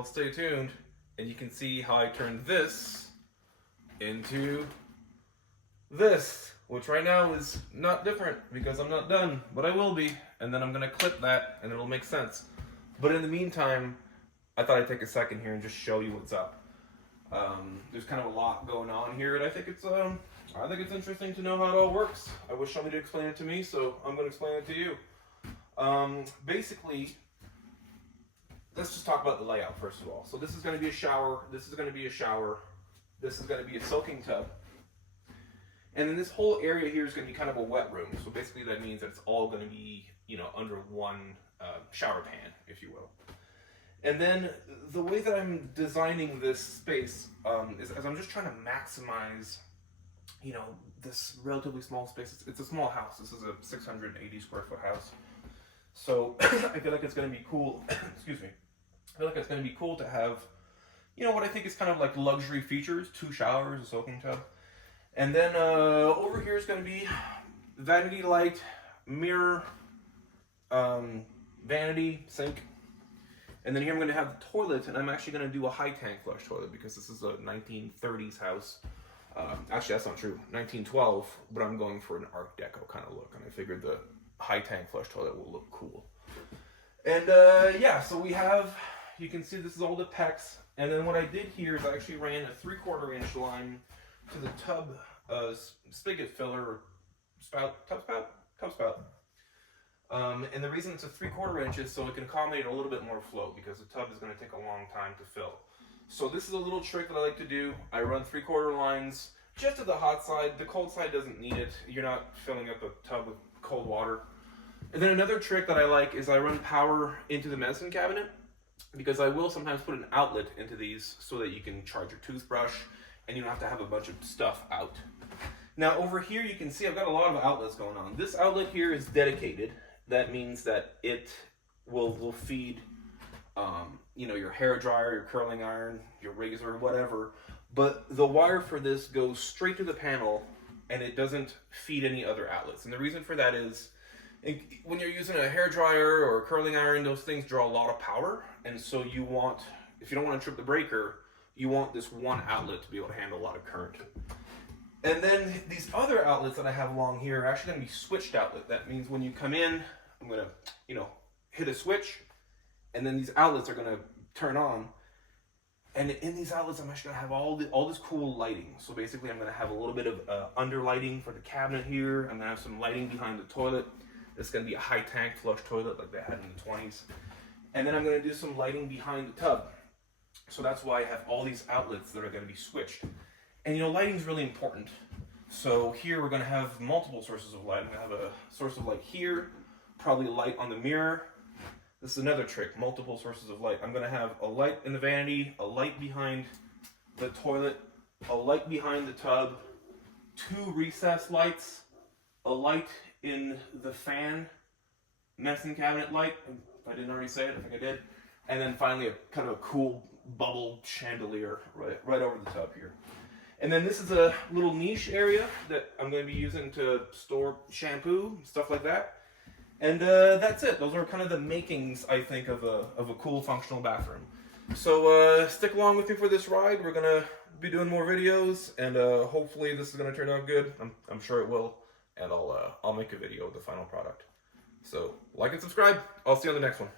well, stay tuned, and you can see how I turned this into this, which right now is not different because I'm not done, but I will be, and then I'm gonna clip that and it'll make sense. But in the meantime, I thought I'd take a second here and just show you what's up. There's kind of a lot going on here, and I think it's interesting to know how it all works. I wish somebody would explain it to me, so I'm going to explain it to you. Basically, let's just talk about the layout first of all. So this is going to be a shower. This is going to be a shower. This is going to be a soaking tub. And then this whole area here is going to be kind of a wet room. So basically that means that it's all going to be, under one shower pan, if you will. And then the way that I'm designing this space is as I'm just trying to maximize, this relatively small space. It's a small house. This is a 680 square foot house. So I feel like it's going to be cool. Excuse me. I feel like it's going to be cool to have, what I think is kind of like luxury features: 2 showers, a soaking tub. And then over here is going to be vanity light, mirror, vanity, sink. And then here I'm going to have the toilet, and I'm actually going to do a high tank flush toilet because this is a 1930s house. Actually, that's not true. 1912, but I'm going for an Art Deco kind of look, and I figured the high tank flush toilet will look cool. And yeah, so we have, you can see this is all the PEX. And then what I did here is I actually ran a 3/4 inch line to the tub spigot filler or tub spout. And the reason it's a 3/4 inch is so it can accommodate a little bit more flow because the tub is going to take a long time to fill. So this is a little trick that I like to do. I run 3/4 lines just to the hot side. The cold side doesn't need it. You're not filling up a tub with cold water. And then another trick that I like is I run power into the medicine cabinet because I will sometimes put an outlet into these so that you can charge your toothbrush and you don't have to have a bunch of stuff out. Now over here you can see I've got a lot of outlets going on. This outlet here is dedicated. That means that it will feed, your hair dryer, your curling iron, your razor, whatever. But the wire for this goes straight to the panel, and it doesn't feed any other outlets. And the reason for that is, when you're using a hair dryer or a curling iron, those things draw a lot of power. And so if you don't want to trip the breaker, you want this one outlet to be able to handle a lot of current. And then these other outlets that I have along here are actually going to be switched outlet. That means when you come in, I'm going to, hit a switch, and then these outlets are going to turn on. And in these outlets, I'm actually going to have all this cool lighting. So basically, I'm going to have a little bit of under lighting for the cabinet here. I'm going to have some lighting behind the toilet. This is going to be a high tank flush toilet like they had in the 20s. And then I'm going to do some lighting behind the tub. So that's why I have all these outlets that are going to be switched. And lighting is really important. So here we're going to have multiple sources of light. I'm going to have a source of light here, probably a light on the mirror. This is another trick, multiple sources of light. I'm going to have a light in the vanity, a light behind the toilet, a light behind the tub, 2 recessed lights, a light in the fan, medicine cabinet light, if I didn't already say it, I think I did, and then finally a kind of a cool bubble chandelier right over the tub here. And then this is a little niche area that I'm going to be using to store shampoo, stuff like that. And that's it. Those are kind of the makings, I think, of a cool functional bathroom. So stick along with me for this ride. We're going to be doing more videos, and hopefully this is going to turn out good. I'm sure it will, and I'll make a video of the final product. So like and subscribe. I'll see you on the next one.